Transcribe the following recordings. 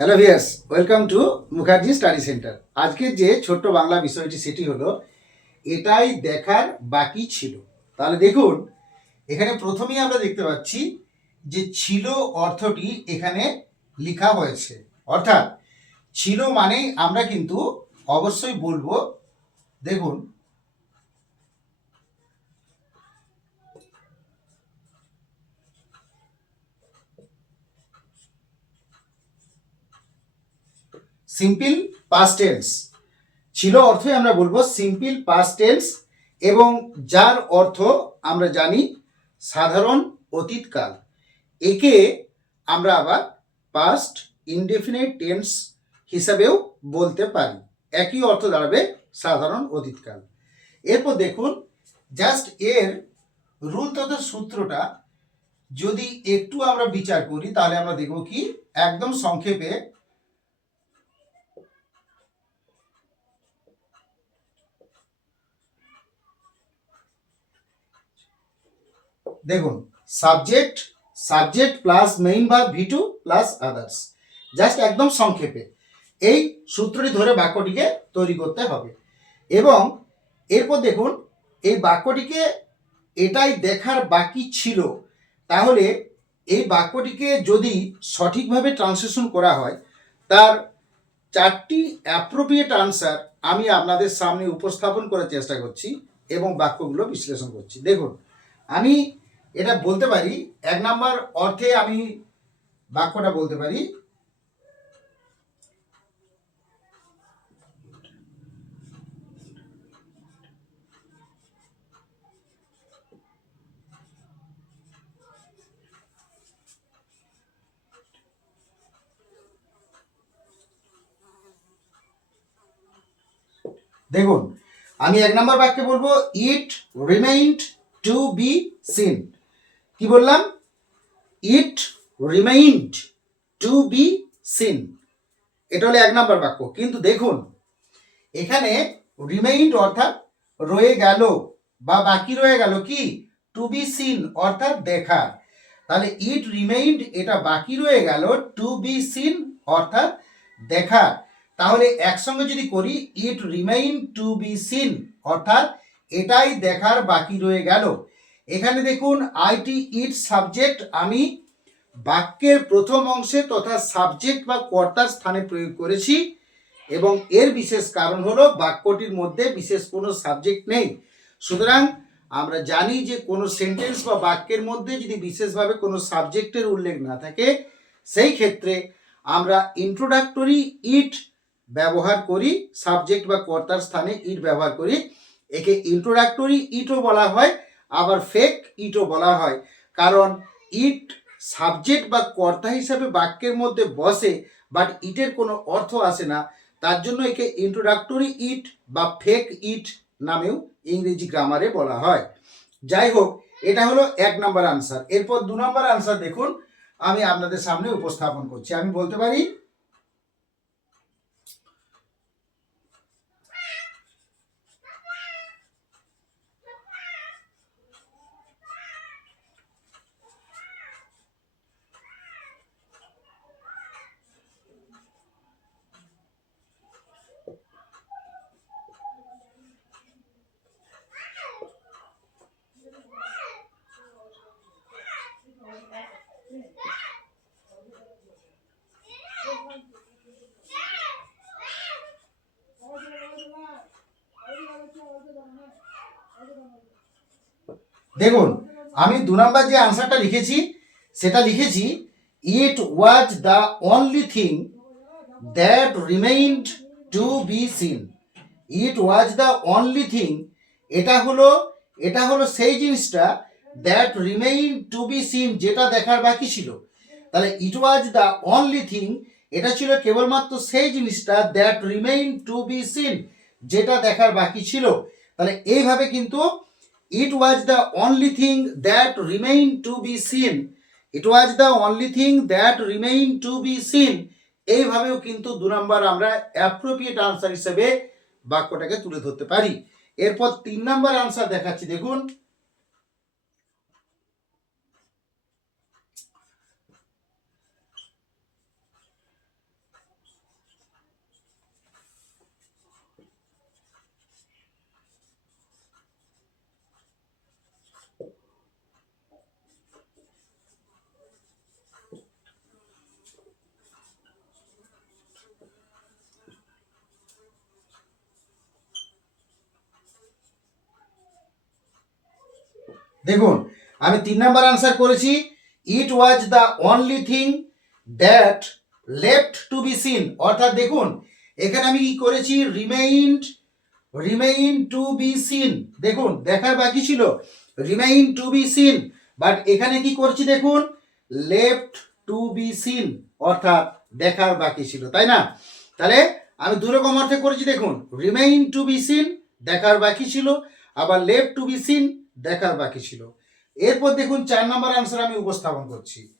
Hello viewers welcome to Mukherjee study centre আজকের যে ছোট্ট বাংলা বিষয়টি, সেটি হলো, এটাই দেখার বাকি ছিল। তাহলে দেখুন, এখানে প্রথমেই আমরা দেখতে পাচ্ছি যে ছিল অর্থটি এখানে লেখা হয়েছে। অর্থাৎ, ছিল মানেই আমরা কিন্তু অবশ্যই বলব, দেখুন সিম্পল পাস্ট টেন্স ছিল অর্থে আমরা বলব সিম্পল পাস্ট টেন্স এবং যার অর্থ আমরা জানি সাধারণ অতীতকাল। একে আমরা আবার পাস্ট ইনডেফিনিট টেন্স হিসাবেও বলতে পারি। একই অর্থ দাঁড়াবে সাধারণ অতীতকাল। এরপর দেখুন জাস্ট এর রুল তত সূত্রটা যদি একটু আমরা বিচার করি, তাহলে আমরা দেখব কি? একদম সংক্ষেপে দেখুন সাবজেক্ট সাবজেক্ট প্লাস মেইন বা V two plus others just একদম সংক্ষেপে। এই সূত্রটি ধরে বাক্যটিকে তৈরি করতে হবে। এবং এরপর দেখুন, এই বাক্যটিকে এটাই দেখার বাকি ছিল। তাহলে এই বাক্যটিকে যদি সঠিকভাবে ট্রান্সলেশন করা হয়, তার চারটি অ্যাপ্রোপ্রিয়েট আনসার আমি আপনাদের সামনে উপস্থাপন করার চেষ্টা করছি এবং বাক্যগুলো বিশ্লেষণ করছি। দেখুন, আমি এটা বলতে পারি, এক নাম্বার অর্থে আমি বাক্যটা বলতে পারি। দেখুন, আমি এক নম্বর বাক্যে বলব it remained to be seen কি বললাম? It remained to be seen এটা হলো এক নম্বর বাক্য। কিন্তু দেখুন, এখানে রিমেইন্ড অর্থাৎ রয়ে গেল বা বাকি রয়ে গেল কি? টু বি সিন অর্থাৎ দেখা তাহলে ইট রিমেইন্ড এটা বাকি রয়ে গেল টু বি সিন অর্থাৎ দেখা তাহলে একসঙ্গে যদি করি it remain to be seen অর্থাৎ এটাই দেখার বাকি রয়ে গেল। এখানে দেখুন আইটি ইট সাবজেক্ট আমি বাক্যের প্রথম অংশে তথা সাবজেক্ট বা কর্তার স্থানে প্রয়োগ করেছি এবং এর বিশেষ কারণ হলো বাক্যটির মধ্যে বিশেষ কোনো সাবজেক্ট নেই। সুতরাং আমরা জানি যে কোনো সেন্টেন্স বা বাক্যের মধ্যে যদি বিশেষভাবে কোনো সাবজেক্টের উল্লেখ না থাকে, সেই ক্ষেত্রে আমরা ইন্ট্রোডাক্টরি ইট ব্যবহার করি সাবজেক্ট বা কর্তার স্থানে ইট ব্যবহার করি। একে ইন্ট্রোডাক্টরি ইটও বলা হয়। আবার ফেক ইটও বলা হয়। কারণ ইট সাবজেক্ট বা কর্তা হিসাবে বাক্যের মধ্যে বসে বাট ইটের কোনো অর্থ আসে না। তার জন্য একে ইন্ট্রোডাক্টরি ইট বা ফেক ইট নামেও ইংরেজি গ্রামারে বলা হয়। যাই হোক, এটা হলো এক নম্বর আনসার এরপর দু নম্বর আনসার দেখুন, আমি আপনাদের সামনে উপস্থাপন করছি। আমি বলতে পারি দেখুন, আমি দু নম্বর যে আনসারটা লিখেছি, সেটা লিখেছি it was the only thing that remained to be seen it was the only thing এটা হলো এটা হলো সেই জিনিসটা that remain to be seen যেটা দেখার বাকি ছিল। তাহলে it was the only thing এটা ছিল কেবলমাত্র সেই জিনিসটা that remain to be seen যেটা দেখার বাকি ছিল। তাহলে, এইভাবে কিন্তু it was the only thing that remain to be seen it was the only thing that remain to be seen এইভাবেও কিন্তু দু নম্বর আমরা অ্যাপ্রোপ্রিয়েট আনসার হিসেবে বাক্যটাকে তুলে ধরতে পারি। এরপর তিন নম্বর আনসার দেখাচ্ছি, দেখুন। দেখুন, আমি তিন নাম্বার আনসার করেছি it was the only thing that left to be seen অর্থাৎ দেখুন, এখানে আমি কি করেছি remained remain to be seen দেখুন, দেখার বাকি ছিল remain to be seen but এখানে কি করছি দেখুন লেফট টু বি সিন অর্থাৎ দেখার বাকি ছিল, তাই না? তাহলে আমি দুরকম অর্থে করেছি, দেখুন রিমেইন টু বি সিন দেখার বাকি ছিল, আবার লেফট টু বি সিন দেখার বাকি ছিল। এরপর দেখুন চার নম্বর আনসার আমি উপস্থাপন করছি।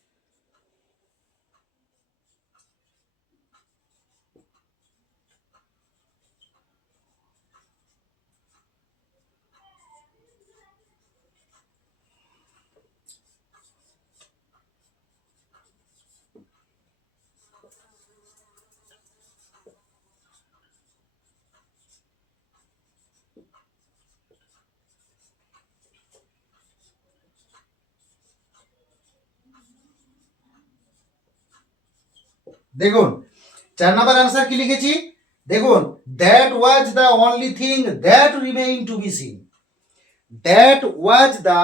দেখুন, চার নাম্বার আনসার কি লিখেছি? দেখুন that was the only thing that remain to be seen that was the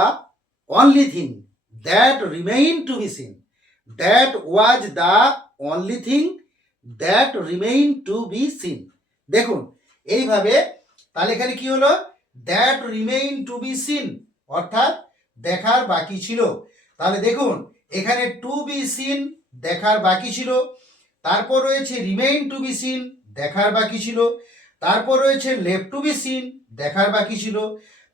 only thing that remain to be seen that was the only thing that remain to be seen দেখুন, এইভাবে তাহলে এখানে কি হলো? That remain to be seen অর্থাৎ দেখার বাকি ছিল। তাহলে দেখুন, এখানে টু বি সিন দেখার বাকি ছিল। তারপর রয়েছে রিমেইন টু বি সিন দেখার বাকি ছিল। তারপর রয়েছে লেফট টু বি সিন দেখার বাকি ছিল।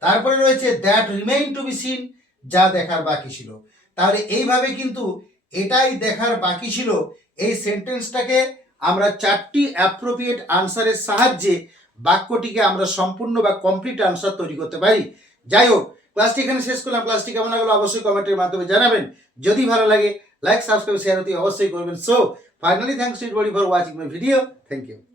তারপরে রয়েছে that remain to be seen যা দেখার বাকি ছিল। তাহলে এইভাবে কিন্তু এটাই দেখার বাকি ছিল। এই সেন্টেন্সটাকে আমরা চারটি অ্যাপ্রোপ্রিয়েট আনসারের সাহায্যে বাক্যটিকে আমরা সম্পূর্ণ বা কমপ্লিট আনসার তৈরি করতে পারি। যাই হোক ক্লাসটি এখানে শেষ করলাম। ক্লাসটি কেমন লাগল অবশ্যই কমেন্টের মাধ্যমে জানাবেন। যদি ভালো লাগে লাইক সাবস্ক্রাইব শেয়ার অতি অবশ্যই করবেন। So Finally, thanks to everybody for watching my video. Thank you.